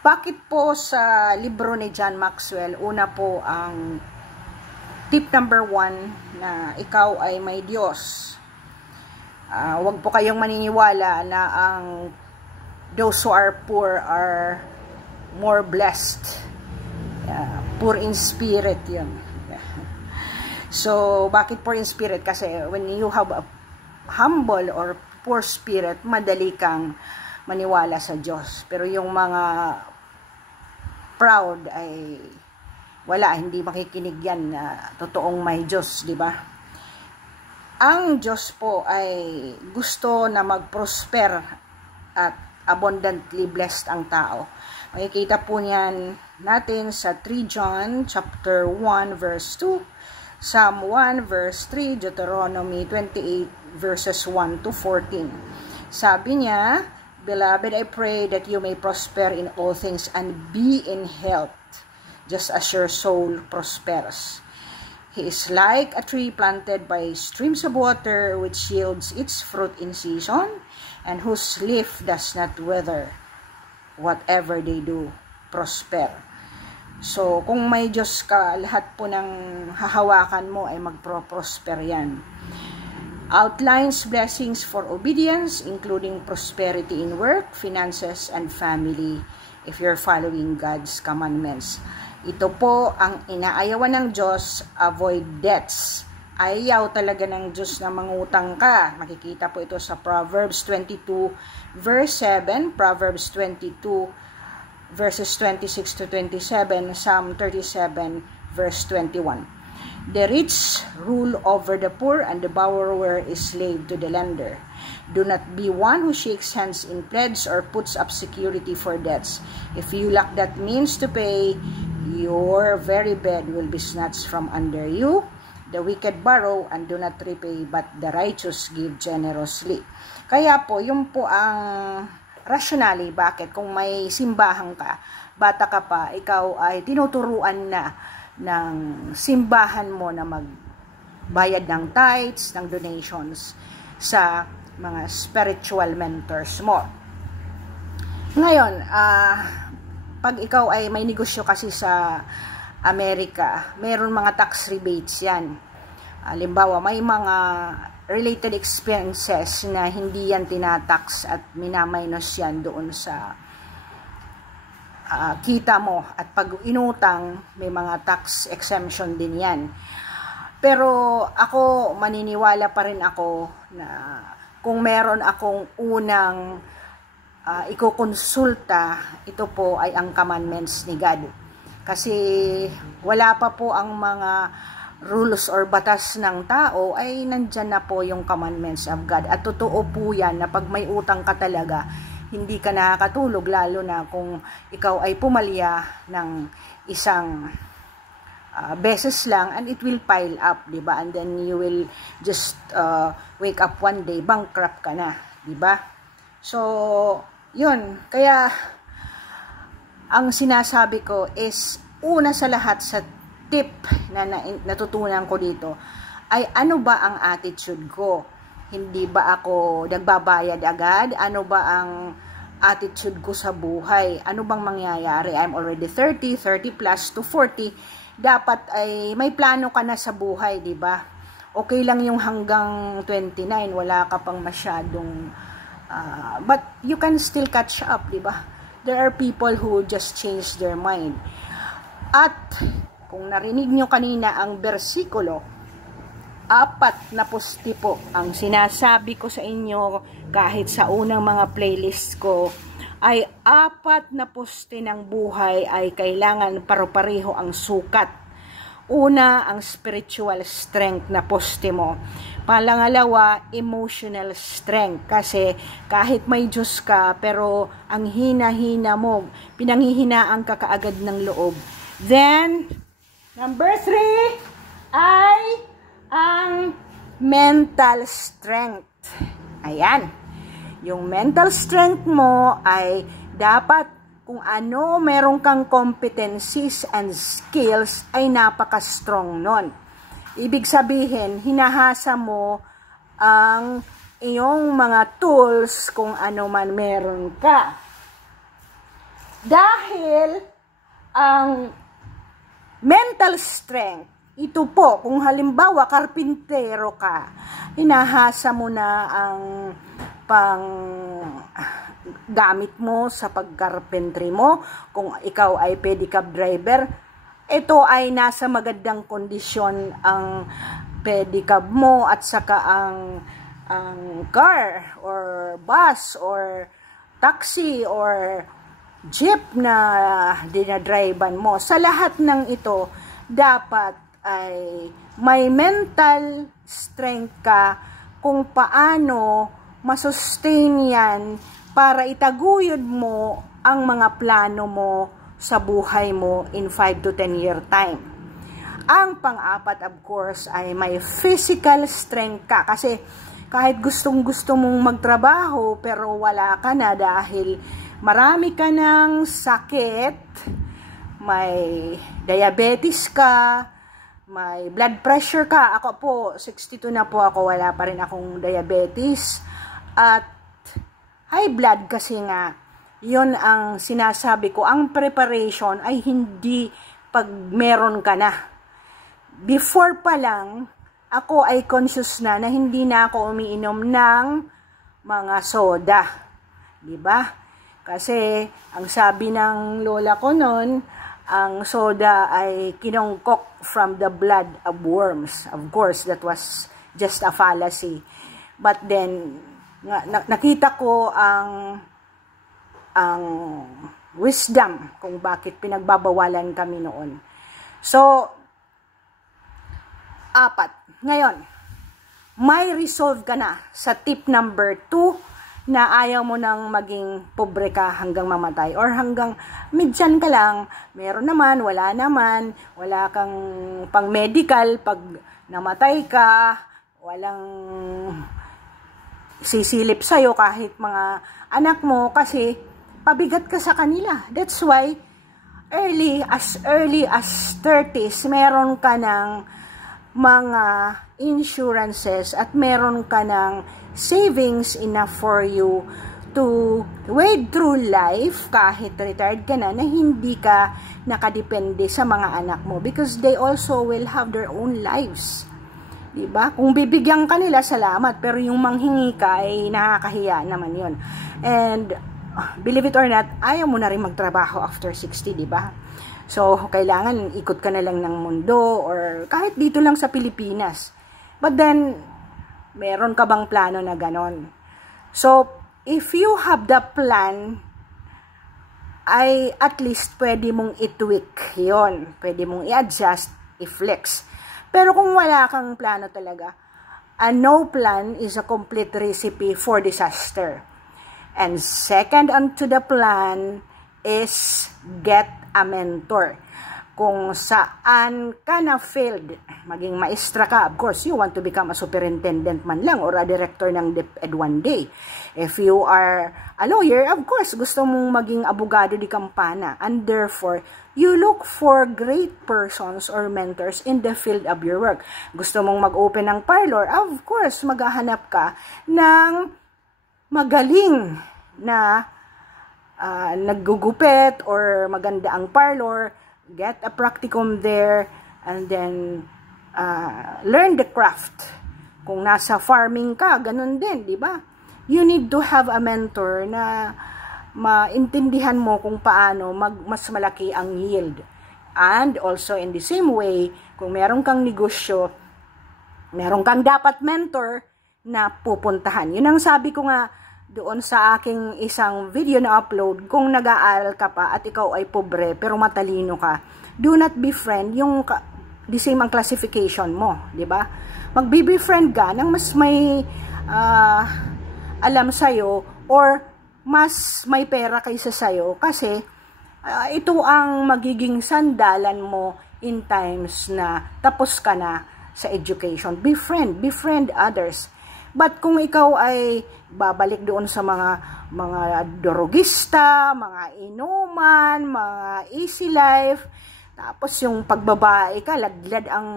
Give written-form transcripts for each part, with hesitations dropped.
Bakit po sa libro ni John Maxwell, una po ang tip number 1 na ikaw ay may Diyos. Huwag po kayong maniniwala na ang those who are poor are more blessed. Poor in spirit yun. So, bakit poor in spirit? Kasi when you have a humble or poor spirit, madali kang maniwala sa Diyos. Pero yung mga proud ay wala, hindi makikinig yan na totoong may Diyos, di ba? Ang Diyos po ay gusto na mag-prosper at abundantly blessed ang tao. Makikita po niyan natin sa 3 John chapter 1 verse 2, Psalm 1 verse 3, Deuteronomy 28 verses 1 to 14. Sabi niya, Beloved, I pray that you may prosper in all things and be in health, just as your soul prospers. He is like a tree planted by streams of water, which yields its fruit in season, and whose leaf does not wither. Whatever they do, prosper. So, kung may Diyos ka, lahat po ng hahawakan mo ay magpro-prosper yan. Outlines blessings for obedience, including prosperity in work, finances, and family, if you're following God's commandments. Ito po ang inaayawan ng Diyos, avoid debts. Ayaw talaga ng Diyos na mangutang ka. Makikita po ito sa Proverbs 22 verse 7, Proverbs 22 verses 26 to 27, Psalm 37 verse 21. The rich rule over the poor, and the borrower is slave to the lender. Do not be one who shakes hands in pledge or puts up security for debts. If you lack that means to pay, your very bed will be snatched from under you. The wicked borrow and do not repay, but the righteous give generously. Kaya po, yun po ang rationally, bakit kung may simbahan ka, bata ka pa, ikaw ay tinuturuan na ng simbahan mo na magbayad ng tithes, ng donations sa mga spiritual mentors mo. Ngayon, pag ikaw ay may negosyo kasi sa Amerika, meron mga tax rebates yan. Halimbawa, may mga related expenses na hindi yan tinatax at minaminus yan doon sa kita mo, at pag inutang may mga tax exemption din yan. Pero ako, maniniwala pa rin ako na kung meron akong unang ikukonsulta, ito po ay ang commandments ni God. Kasi wala pa po ang mga rules or batas ng tao, ay nandyan na po yung commandments of God. At totoo po yan na pag may utang ka talaga, hindi ka nakakatulog, lalo na kung ikaw ay pumalya ng isang beses lang, and it will pile up, di ba? And then you will just wake up one day, bankrupt ka na, di ba? So, yun. Kaya, ang sinasabi ko is, una sa lahat sa tip na natutunan ko dito, ay ano ba ang attitude ko? Hindi ba ako nagbabayad agad? Ano ba ang attitude ko sa buhay? Ano bang mangyayari? I'm already 30 plus to 40. Dapat ay may plano ka na sa buhay, di ba? Okay lang yung hanggang 29, wala ka pang masyadong but you can still catch up, di ba? There are people who just change their mind. At kung narinig nyo kanina ang bersikulo, 4 na posti po ang sinasabi ko sa inyo, kahit sa unang mga playlist ko, ay 4 na poste ng buhay ay kailangan paro-pareho ang sukat. Una, ang spiritual strength na poste mo. Pangalawa, emotional strength. Kasi kahit may Diyos ka, pero ang hina-hina mo, pinanghihinaan ka kaagad ng loob. Then, number 3 ay ang mental strength. Ayan. Yung mental strength mo ay dapat kung ano meron kang competencies and skills ay napaka-strong nun. Ibig sabihin, hinahasa mo ang iyong mga tools kung ano man meron ka. Dahil ang mental strength, ito po, kung halimbawa karpintero ka, hinahasa mo na ang pang gamit mo sa pagkarpentry mo. Kung ikaw ay pedicab driver, ito ay nasa magandang kondisyon ang pedicab mo at saka ang car or bus or taxi or jeep na dinadrivean mo. Sa lahat ng ito, dapat ay may mental strength ka kung paano masustain yan para itaguyod mo ang mga plano mo sa buhay mo in 5 to 10 year time. Ang pang-apat, of course, ay may physical strength ka. Kasi kahit gustong-gusto mong magtrabaho pero wala ka na dahil marami ka ng sakit, may diabetes ka, may blood pressure ka. Ako po, 62 na po ako, wala pa rin akong diabetes. At high blood kasi nga, yun ang sinasabi ko. Ang preparation ay hindi pag meron ka na. Before pa lang, ako ay conscious na hindi na ako umiinom ng mga soda. Diba? Kasi, ang sabi ng lola ko noon, ang soda ay kinongkok from the blood of worms. Of course, that was just a fallacy. But then, nakita ko ang wisdom kung bakit pinagbabawalan kami noon. So, 4. Ngayon, may resolve ka na sa tip number 2 na ayaw mo nang maging pobre ka hanggang mamatay or hanggang midyan ka lang, meron naman, wala naman, wala kang pang medical, pag namatay ka, walang sisilip sa'yo kahit mga anak mo kasi pabigat ka sa kanila. That's why early as 30s, meron ka ng mga insurances at meron ka ng savings enough for you to wade through life kahit retired ka na hindi ka nakadepende sa mga anak mo because they also will have their own lives. Diba? Kung bibigyan ka nila, salamat, pero yung manghingi ka ay nakakahiya naman yun. And believe it or not, ayaw mo na rin magtrabaho after 60, diba? So, kailangan ikot ka na lang ng mundo or kahit dito lang sa Pilipinas. But then, meron ka bang plano na ganon? So, if you have the plan, ay at least pwede mong i-tweak yun. Pwede mong i-adjust, i-flex. Pero kung wala kang plano talaga, a no plan is a complete recipe for disaster. And second onto the plan is get a mentor. Kung saan ka na failed, maging maestra ka, of course, you want to become a superintendent man lang or a director ng DepEd one day. If you are a lawyer, of course, gusto mong maging abogado di kampana. And therefore, you look for great persons or mentors in the field of your work. Gusto mong mag-open ng parlor, of course, maghahanap ka ng magaling na naggugupit or maganda ang parlor, get a practicum there, and then learn the craft. Kung nasa farming ka, ganun din, di ba? You need to have a mentor na maintindihan mo kung paano mas malaki ang yield. And also in the same way, kung meron kang negosyo, meron kang dapat mentor na pupuntahan. Yun ang sabi ko nga doon sa aking isang video na upload, kung nag-aaral ka pa at ikaw ay pobre pero matalino ka, do not befriend yung the same ang classification mo, di ba? Magbi-befriend ka ng mas may alam sa'yo or mas may pera kaysa sa'yo kasi ito ang magiging sandalan mo in times na tapos ka na sa education. Befriend others. But kung ikaw ay babalik doon sa mga drogista, mga inuman, mga easy life, tapos yung pagbabae ka, ladlad ang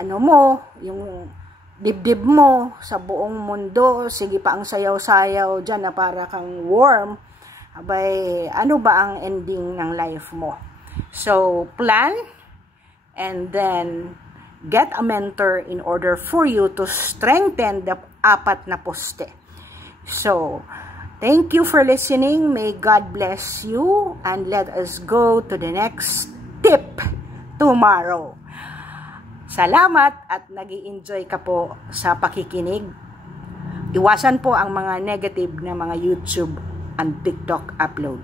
ano mo, yung dibdib mo sa buong mundo, sige pa ang sayaw-sayaw dyan na para kang worm, abay, ano ba ang ending ng life mo? So, plan and then get a mentor in order for you to strengthen the 4 na poste. So, thank you for listening. May God bless you and let us go to the next tip tomorrow. Salamat at nag-i-enjoy ka po sa pakikinig. Iwasan po ang mga negative na mga YouTube and TikTok uploads.